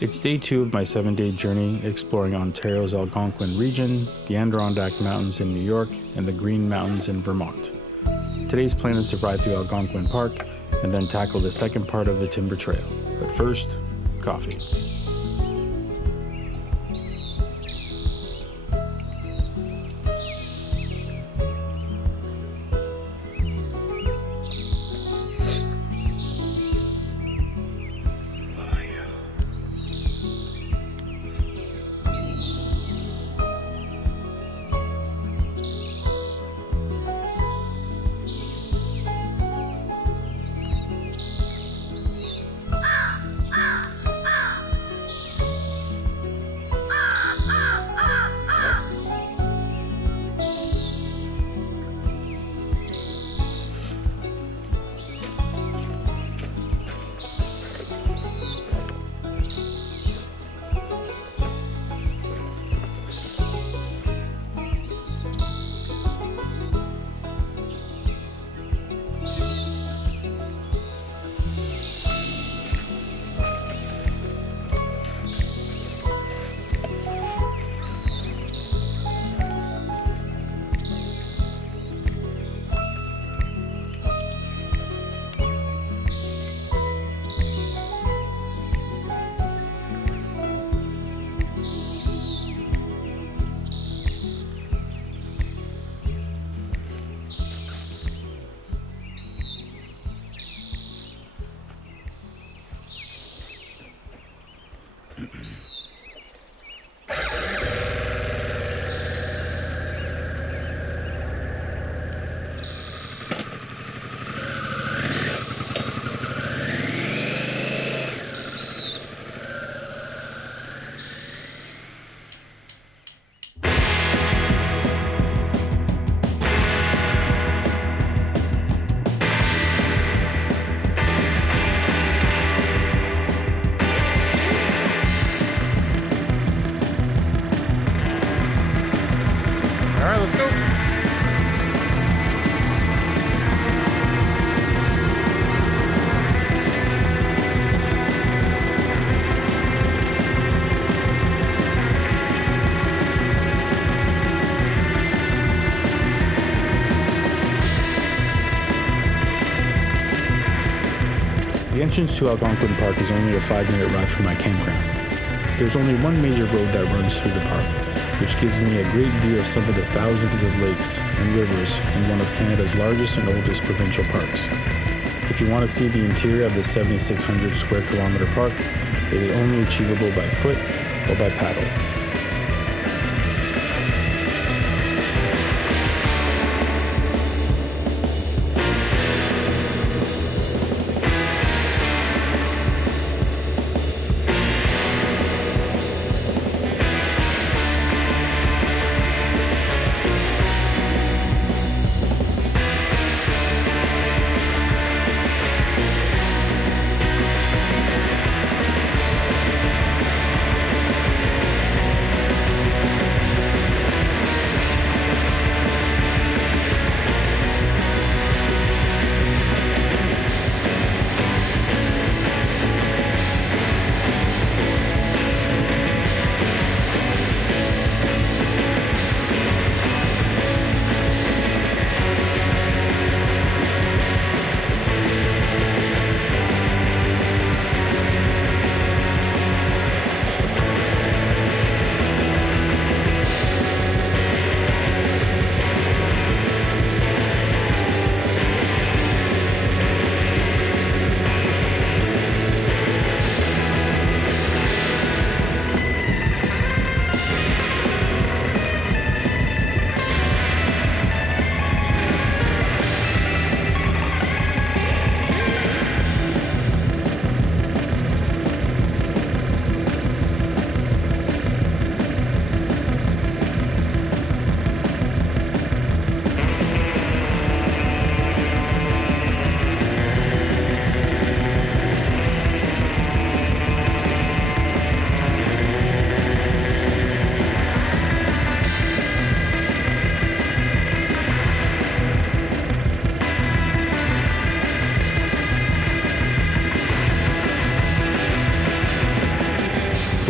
It's day 2 of my 7-day journey exploring Ontario's Algonquin region, the Adirondack Mountains in New York, and the Green Mountains in Vermont. Today's plan is to ride through Algonquin Park and then tackle the second part of the Timber Trail. But first, coffee. Let's go. The entrance to Algonquin Park is only a 5-minute ride from my campground. There's only one major road that runs through the park, which gives me a great view of some of the thousands of lakes and rivers in one of Canada's largest and oldest provincial parks. If you want to see the interior of the 7,600 square kilometer park, it is only achievable by foot or by paddle.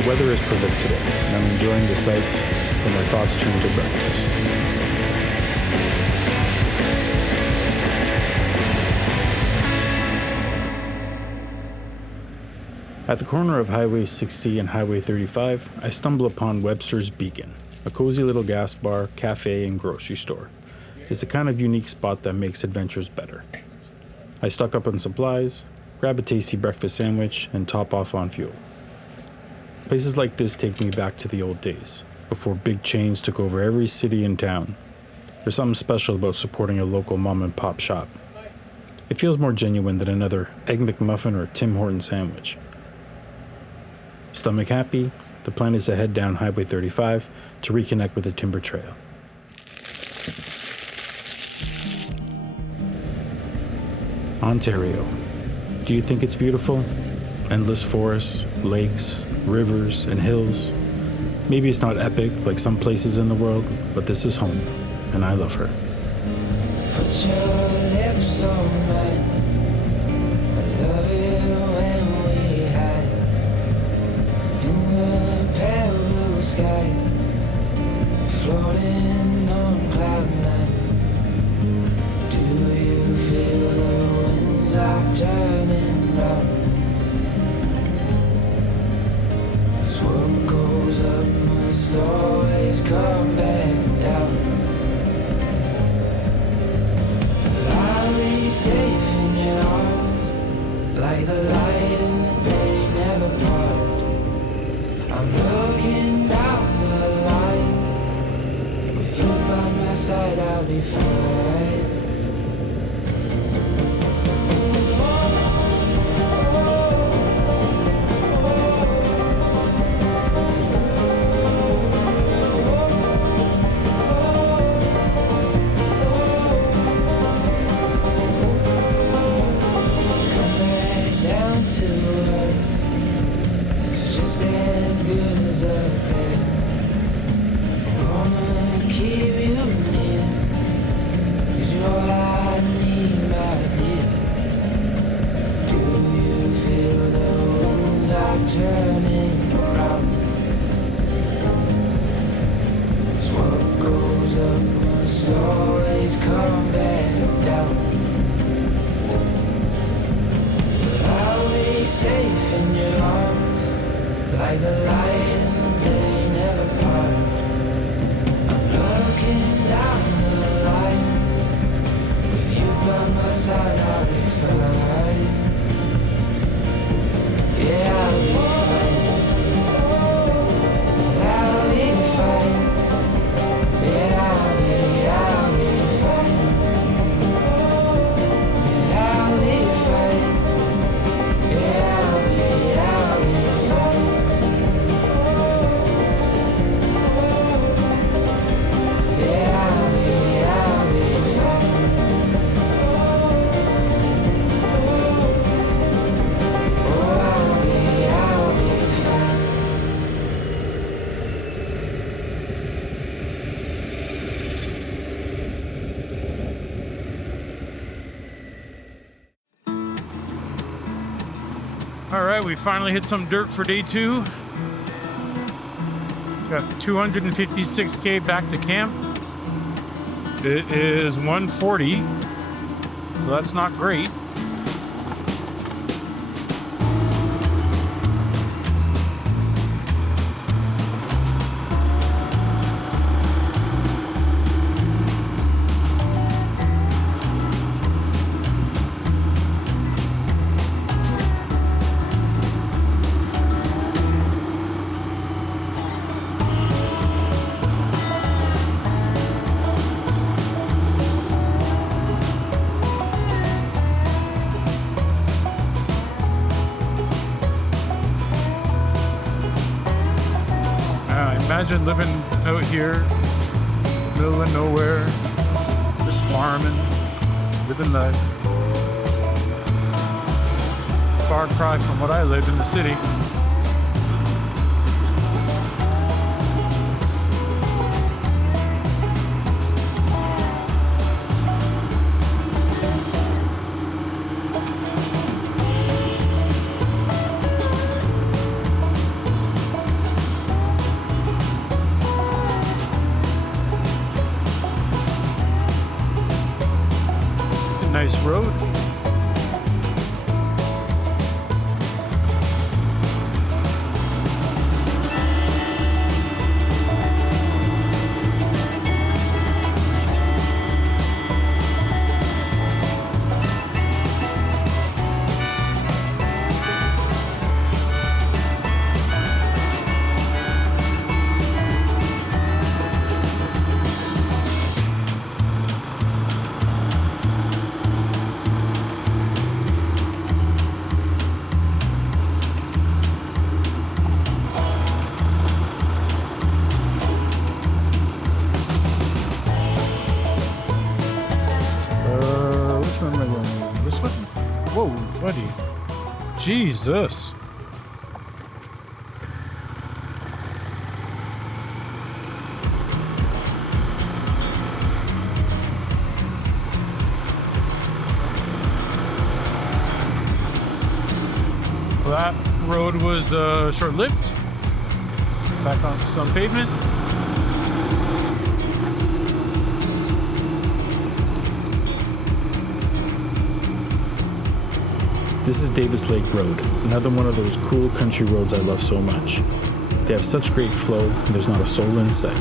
The weather is perfect today, and I'm enjoying the sights, but my thoughts turn to breakfast. At the corner of Highway 60 and Highway 35, I stumble upon Webster's Beacon, a cozy little gas bar, cafe, and grocery store. It's the kind of unique spot that makes adventures better. I stock up on supplies, grab a tasty breakfast sandwich, and top off on fuel. Places like this take me back to the old days, before big chains took over every city and town. There's something special about supporting a local mom and pop shop. It feels more genuine than another Egg McMuffin or Tim Hortons sandwich. Stomach happy, the plan is to head down Highway 35 to reconnect with the Timber Trail. Ontario. Do you think it's beautiful? Endless forests, lakes, rivers, and hills. Maybe it's not epic like some places in the world, but this is home, and I love her. Put your lips on mine. I love it when we hide in the pale blue sky, floating on cloud nine. Do you feel the winds are turning round? What goes up must always come back down. But I'll be safe in your arms, like the light in the day never part. I'm looking down the line, with you by my side I'll be fine. To earth, it's just as good as up there. I'm gonna keep you near, 'cause you're all I need, my dear. Do you feel the winds are turning round? 'Cause what goes up must always come back down. Safe in your arms, like the light in the day never part. I'm looking down the line, with you by my side I'll be fine. Yeah, I'll be fine. I'll be fine. Yeah, I'll be fine. Yeah, I'll be fine. All right, we finally hit some dirt for day 2. Got 256K back to camp. It is 1:40, so that's not great. Imagine living out here, middle of nowhere, just farming, living life. Far cry from what I live in the city. road. Which one am I going? This one? Whoa, buddy. Jesus. Well, that road was short-lived. Back on some pavement. This is Davis Lake Road, another one of those cool country roads I love so much. They have such great flow, and there's not a soul in sight.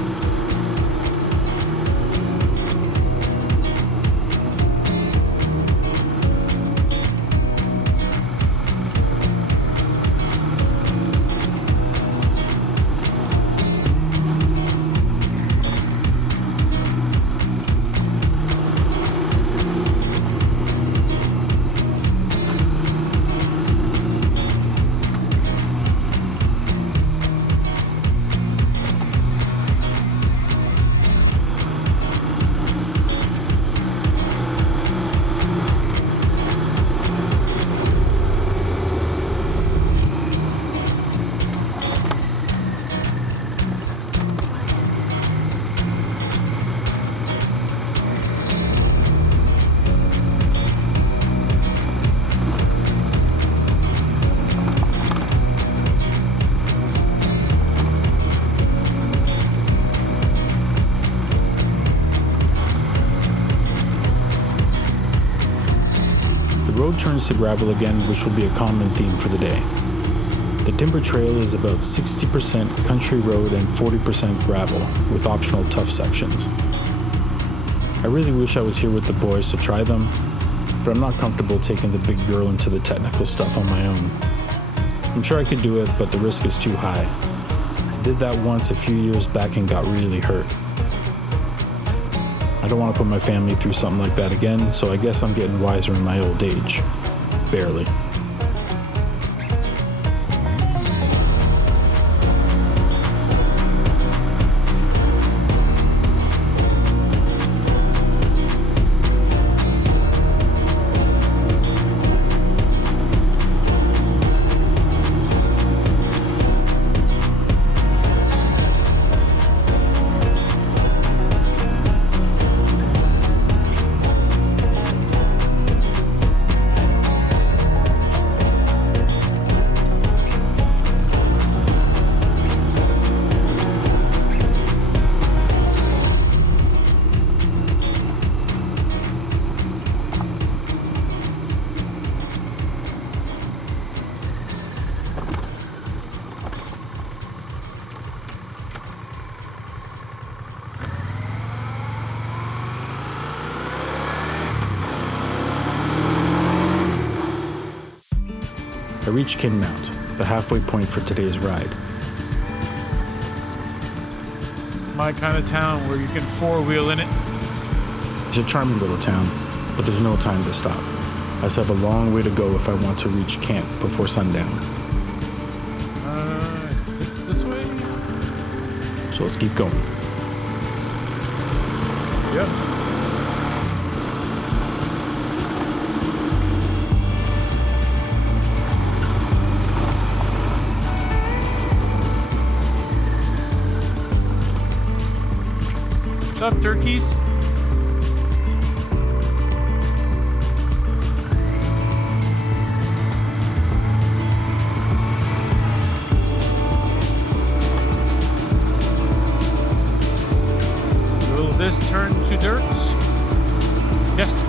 The road turns to gravel again, which will be a common theme for the day. The timber trail is about 60% country road and 40% gravel, with optional tough sections. I really wish I was here with the boys to try them, but I'm not comfortable taking the big girl into the technical stuff on my own. I'm sure I could do it, but the risk is too high. I did that once a few years back and got really hurt. I don't want to put my family through something like that again, so I guess I'm getting wiser in my old age. Barely. I reach Kinmount, the halfway point for today's ride. It's my kind of town where you can four-wheel in it. It's a charming little town, but there's no time to stop. I still have a long way to go if I want to reach camp before sundown. I think this way? So let's keep going. Yep. What's up, turkeys? Will this turn to dirt? Yes.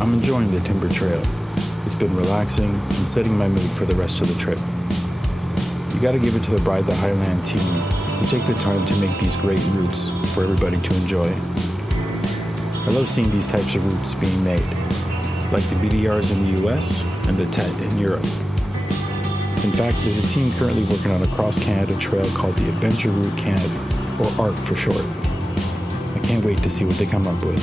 I'm enjoying the timber trail. It's been relaxing and setting my mood for the rest of the trip. You gotta give it to the Bride the Highland team who take the time to make these great routes for everybody to enjoy. I love seeing these types of routes being made, like the BDRs in the US and the TET in Europe. In fact, there's a team currently working on a cross-Canada trail called the Adventure Route Canada, or ARC for short. I can't wait to see what they come up with.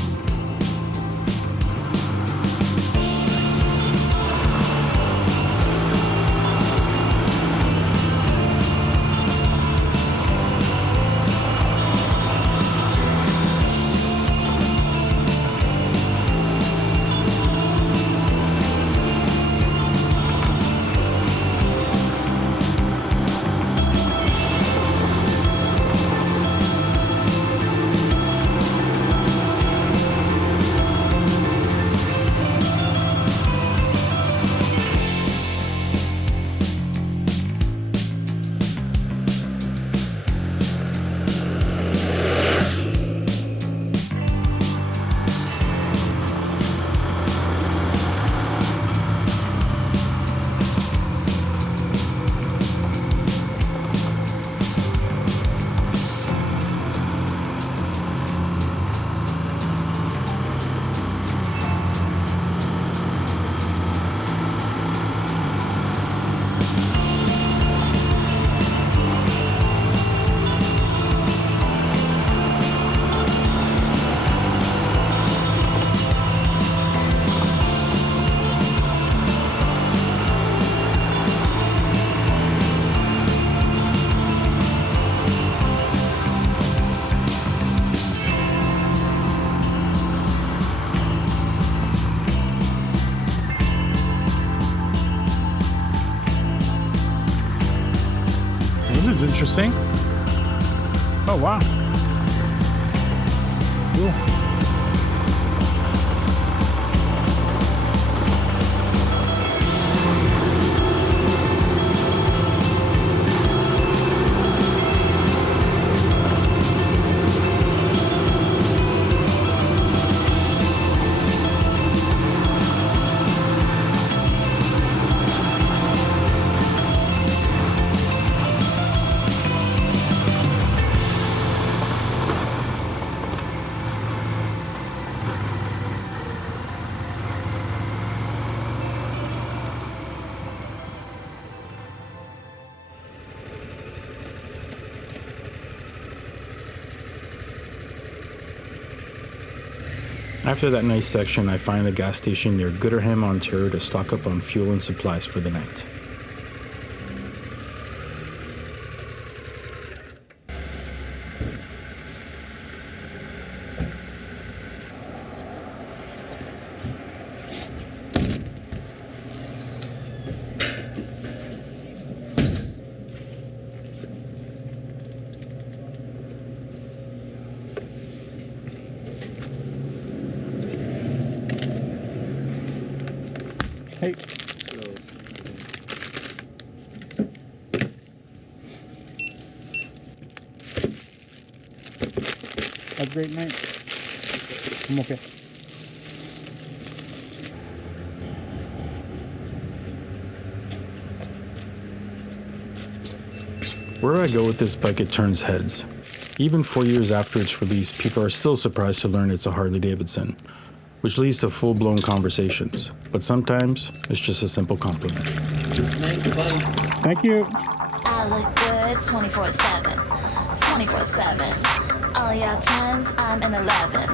This is interesting. Oh, wow. Cool. After that nice section, I find a gas station near Gooderham, Ontario to stock up on fuel and supplies for the night. Hey. Have a great night. I'm okay. Wherever I go with this bike, it turns heads. Even 4 years after its release, people are still surprised to learn it's a Harley-Davidson, which leads to full-blown conversations. But sometimes, it's just a simple compliment. Nice, buddy. Thank you. I look good 24/7, 24/7. All y'all 10s, I'm in 11.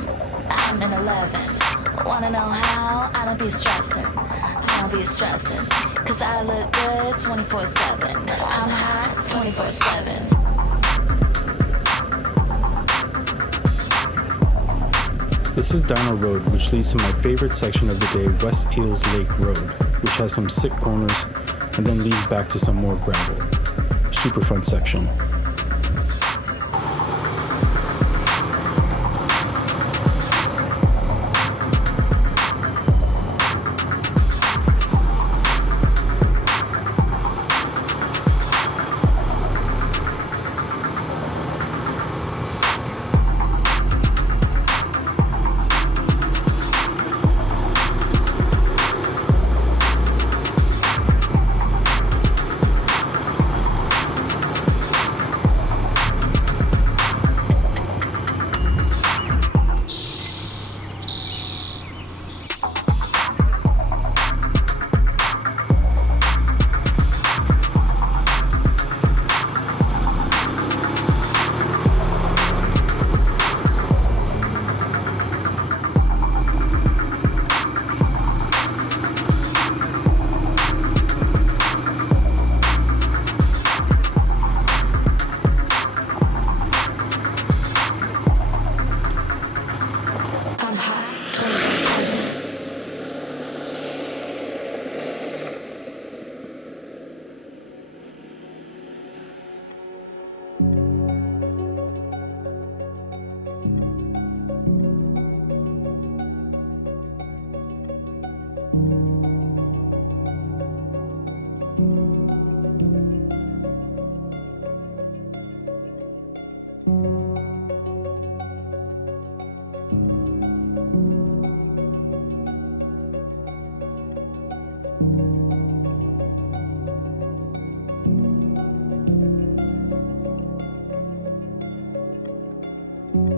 I'm in 11. Wanna know how? I don't be stressing. I don't be stressing. Cause I look good 24/7. I'm hot 24/7. This is Dino Road, which leads to my favorite section of the day, West Eels Lake Road, which has some sick corners and then leads back to some more gravel. Super fun section.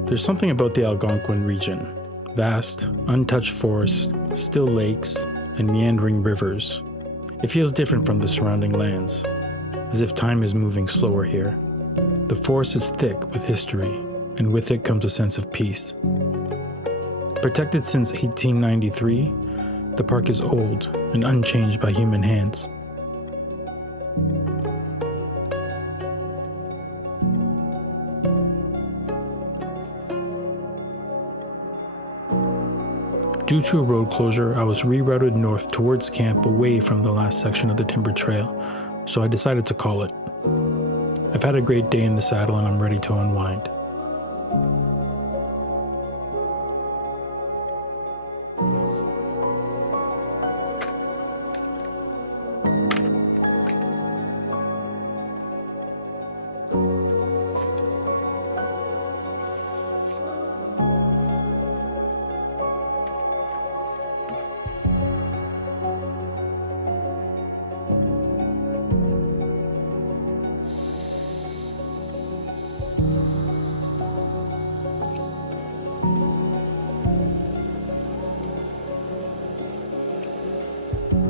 There's something about the Algonquin region. Vast, untouched forests, still lakes, and meandering rivers. It feels different from the surrounding lands, as if time is moving slower here. The forest is thick with history, and with it comes a sense of peace. Protected since 1893, the park is old and unchanged by human hands. Due to a road closure, I was rerouted north towards camp away from the last section of the timber trail, so I decided to call it. I've had a great day in the saddle and I'm ready to unwind.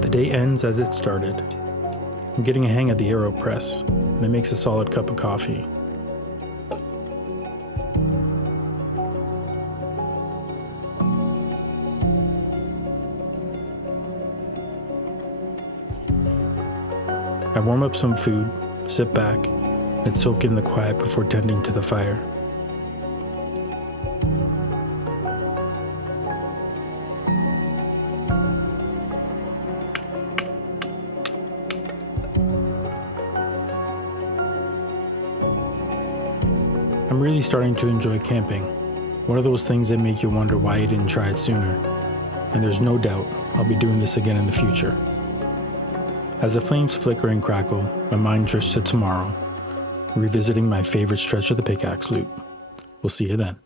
The day ends as it started. I'm getting a hang of the AeroPress, and it makes a solid cup of coffee. I warm up some food, sit back, and soak in the quiet before tending to the fire. I'm really starting to enjoy camping. One of those things that make you wonder why you didn't try it sooner. And there's no doubt I'll be doing this again in the future. As the flames flicker and crackle, my mind drifts to tomorrow, revisiting my favorite stretch of the pickaxe loop. We'll see you then.